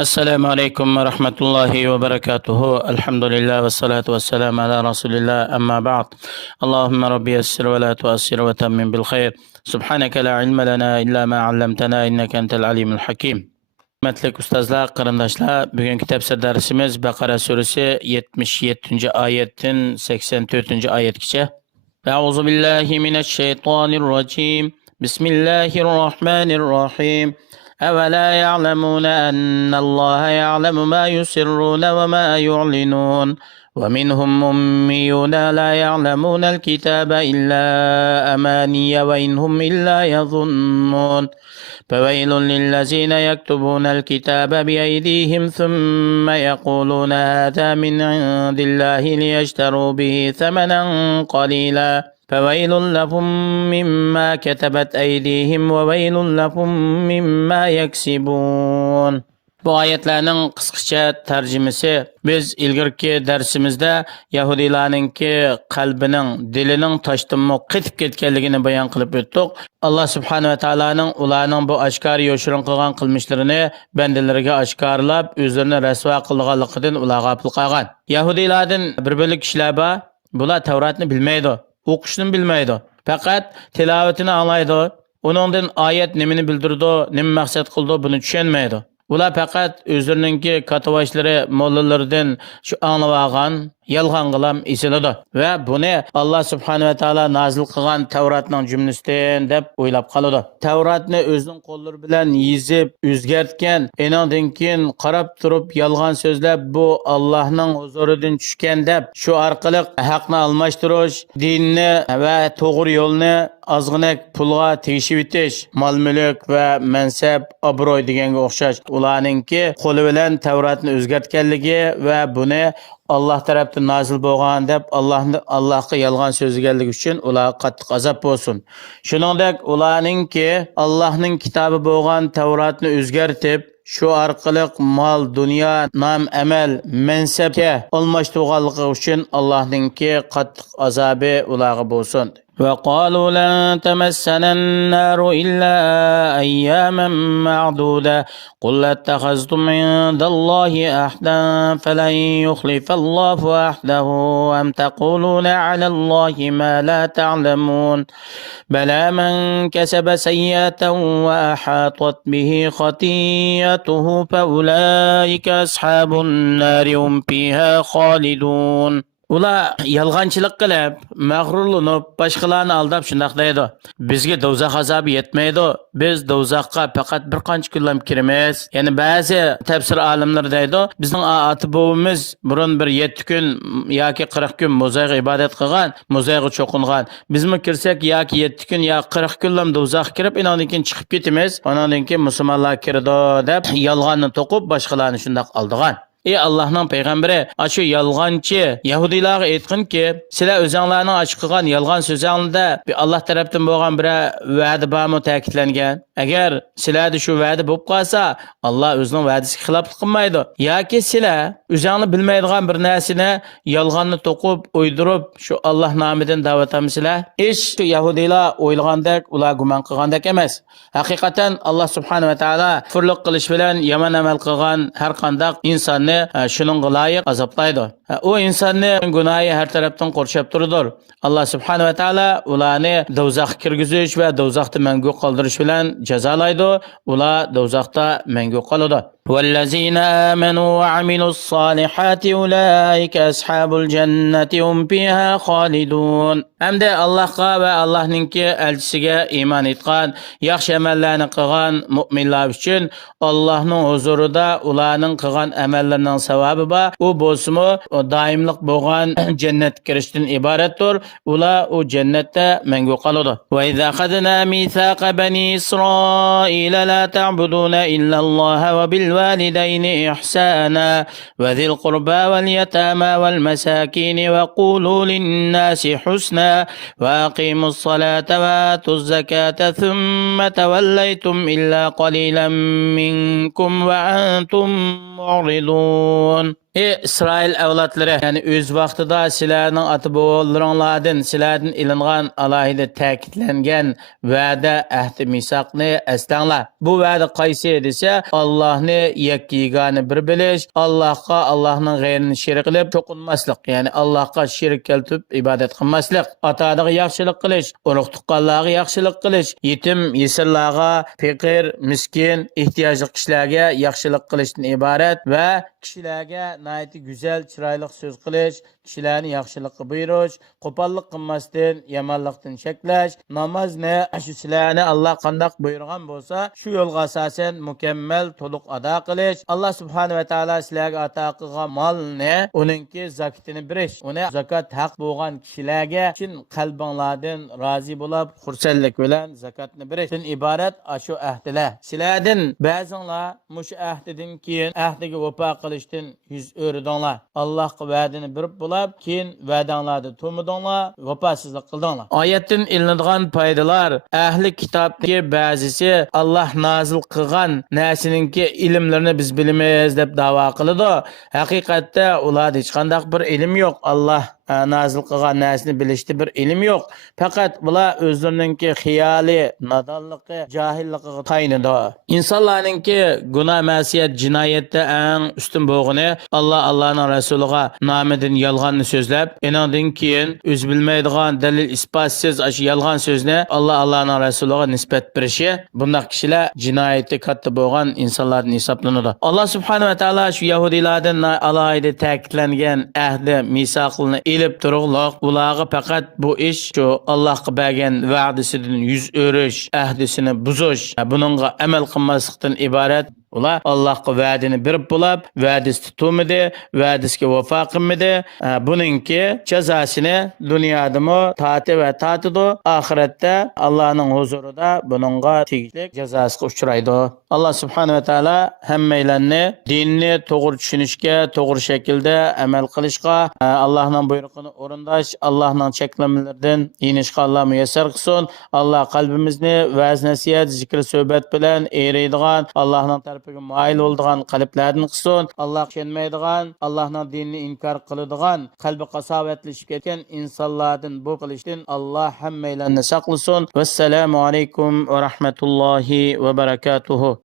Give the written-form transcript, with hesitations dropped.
السلام عليكم ورحمة الله وبركاته. الحمد لله والصلاة والسلام على رسول الله. أما بعد، اللهم ربي يسر ولا تؤسر وتمم بالخير. سبحانك لا علم لنا إلا ما علمتنا إنك أنت العليم الحكيم. Hürmetlik ustazlar, qarindoshlar, bugungi tafsir darsimiz Baqara surasi 77-oyatdan 84-oyatgacha. A'udhu billahi minash shaytonir rojim. Bismillahir rohmanir rohim. أولا يعلمون أن الله يعلم ما يسرون وما يعلنون ومنهم أميون لا يعلمون الكتاب إلا أماني وإن هم إلا يظنون فويل للذين يكتبون الكتاب بأيديهم ثم يقولون هذا من عند الله ليشتروا به ثمنا قليلا فويل لهم مما كتبت أيديهم وويل لهم مما يكسبون. Bu oyatlarning qisqacha tarjimasi. Biz ilgirki darsimizda Yahudilarninki qalbining, dilining toshdan qitib ketganligini bayon qilib o'tdik. Alloh subhanahu va taolaning ularning bu oshkor yoshirin qilgan qilmishlarini bandalariga oshkorlab, o'zlarini rasvo qilganligidan ularga g'afil qolgan. Yahudilardan bir bo'lik kishilar bor, bular Tavratni bilmaydi. O'qishni bilmaydi. Faqat tilovatini anglaydi. Uningdan oyat nimani bildirdi, nima maqsad qildi, buni tushunmaydi. Ular faqat o'zlarininki katavashlari, mollalardan shu anglab olgan yolg'on qilam esiladi va buni Alloh subhanahu va taolo nozil qilgan Tavratning jumlasidan deb o'ylab qoladi. Tavratni o'zining qo'llari bilan yozib, o'zgartgan, enandan keyin qarab turib yolg'on so'zlab bu Allohning huzuridan tushgan deb shu orqali haqni almashtirish, dinni va to'g'ri yo'lni ozg'inak pulga tegishib etish, mol-mulk va mansab, obro'y deganga o'xshash. Ularningki qo'li bilan Tavratni o'zgartganligi va buni Allah tarafdan nazil bo'lgan deb Allohga yolg'on so'zlaganligi uchun ular qattiq azob bo'lsin. Shuningdek, ularningki Allohning kitobi bo'lgan Tavratni o'zgartib, shu orqali mol, dunyo, nom, amal, mansabga almashtirganligi uchun Allohningki qattiq azobi ularga bo'lsin. وقالوا لن تمسنا النار إلا أياما معدودة قل اتخذتم عند الله أحدا فلن يخلف الله أحده أم تقولون على الله ما لا تعلمون بلى من كسب سيئة وأحاطت به خطيئته فأولئك أصحاب النار هم فيها خالدون. Ular yolg'onchilik qilib, mag'rurlanib, boshqalarni aldab shunday deydi. Bizga do'zax azobi yetmaydi. Biz do'zaxga faqat bir qancha kunlar kiramiz. Ya'ni ba'zi tafsir olimlari deydi, bizning ota-bobimiz burun bir 7 kun yoki 40 kun mo'zayga ibodat qilgan, mo'zayga cho'qingan. Bizmi kirsak yoki 7 kun yoki 40 kunlar do'zaxga kirib, undan keyin chiqib ketamiz. Undan keyin musulmonlar kirdi deb yolg'onni to'qib boshqalarni shunday aldigan. Ey Allah'ın peygamberi, aşı yalğancı Yahudilarga aytqinki, sizlar o'zinglarning ochib qilgan yolg'on so'zingizda Allah tarafdan bo'lgan bir va'da bormi ta'kidlangan. Agar sizlarda shu va'da bo'lib qolsa, Alloh o'zining va'dasiga xilof qilmaydi. Yoki sizlar o'zingni bilmaydigan bir narsani yolg'onni to'qib, o'ydirib, shu Alloh nomidan da'vat qilmasizlar. Ish Yahudilar o'ylagandek, ular gumon qilgandek emas. Haqiqatan Alloh subhanahu va taolo furliq qilish bilan yomon amal qilgan har qanday insonni shuningga loyiq azoblaydi. U insonni gunohi har tarafdan qurshab turadi. Allah subhanahu va taolo ularni do'zaxga kirgizish va do'zaxda mangu qoldirish bilan jazolaydi. Ular do'zaxda mangu qoladi. والذين آمنوا وعملوا الصالحات أولئك أصحاب الجنة هم فيها خالدون. Hamda Allohga va Allohninki elchisiga iymon etgan, yaxshi amallarni qilgan mu'minlar uchun Allohning huzurida ularning qilgan amallarining savobi bor. U bo'lsa-mu doimlik bo'lgan jannatga kirishdan iboratdir. Ular u jannatda mangu qoladi. Va idza akhadna mithaqa bani Isroila la ta'buduna illa Alloh va bil والدين إحسانا وذي القربى واليتامى والمساكين وقولوا للناس حسنا وأقيموا الصلاة وآتوا الزكاة ثم توليتم إلا قليلا منكم وأنتم معرضون. İsrail avlodlari, ya'ni o'z vaqtida sizlarning ota-bobolaringlardan sizlardan ilingan alohida ta'kidlangan va'da, ahdi, misoqni eslanglar. Bu va'da qaysi desa, Allohni yakkigani bir bilish, Allohga Allohning g'ayrini shirik qilib cho'qinmaslik, ya'ni Allohga shirik keltirib ibodat qilmaslik, ota-onaga yaxshilik qilish, urug' tuqqanlarga yaxshilik qilish, yetim, yesirlarga, faqir, miskin, ehtiyojli kishilarga yaxshilik qilishdan iborat va kishilarga nayti güzel, chiroyli so'z qilish, kishilarni yaxshilikqa buyurish, qo'pollik qilmasdan, yomonlikdan cheklash, namozni shu sizlarni Alloh qandoq buyurgan bo'lsa, shu yo'lga asosan mukammal, to'liq ado qilish. Alloh subhanahu va taolo sizlarga ato qilgan molni, uningki zakatini berish, uni zakat haq bo'lgan kishilarga chin qalbinglardan rozi bo'lib, xursandlik bilan zakatni berishdan iborat shu ahdilar. Sizlardan ba'zinglar mush ahdidan keyin ahdiga vafo qilishdan yuz o'rdinglar. Allohga va'dani berib bo'lib, keyin va'danglarni to'midinglar, vafosizlik qildinglar. Oyatdan ilinadigan foydalar, ahli kitobdagi ba'zisi Alloh nozil qilgan narsaninki ilmlarini biz bilmaymiz deb da'vo qiladi. Haqiqatda ularda hech qanday bir ilm yo'q. Alloh nazil qilgan narsani bilishda bir ilm yo'q. Faqat bular o'zlarininki xiyoli, nodonligi, jahilligiga taynidi. İnsanlarninki gunoh, ma'siyat, jinoyatda eng ustun bo'lgani Allohning rasuliga nomidan yolg'onni so'zlab, undan keyin o'z bilmaydigan dalil isbotsiz shu yolg'on so'zni Allohning rasuliga nisbat berishi, bunday kishilar jinoyatda katta bo'lgan insonlardan hisoblanadi. Alloh subhanahu va taolo shu yahudiylardan alohida ta'kidlangan ahdi, misoqlarni ilib turug'liq, ularga faqat bu ish shu Allohga bergan va'dasidan yuz o'rish, ahdisini buzish, buningga amal qilmaslikdan iborat. Ular Allohga va'dani berib bo'lib, va'dasi tutmadi, va'dasiga vafo qilmadi. Buningki jazosini dunyodami tati va tatidu, oxiratda Allohning huzurida buningga tegishli jazosiga uchraydi. Alloh subhanahu va taolo hammalarni dinni to'g'ri tushunishga, to'g'ri shaklda amal qilishga, Allohning buyrug'ini o'rindash, Allohning cheklamalaridan yinishga Alloh muyassar qilsin. Alloh qalbimizni va'z, nasihat, zikr, suhbat bilan eriydigan, Allohning moyil bo'ladigan qalblarni qilsin. Alloh tushunmaydigan, Allohning dinini inkor qiladigan, qalbi qasovatlashib ketgan insonlardan bu qilishdan Alloh hammalarni saqlasin. Vassalomu alaykum va rahmatullohi va barakatuh.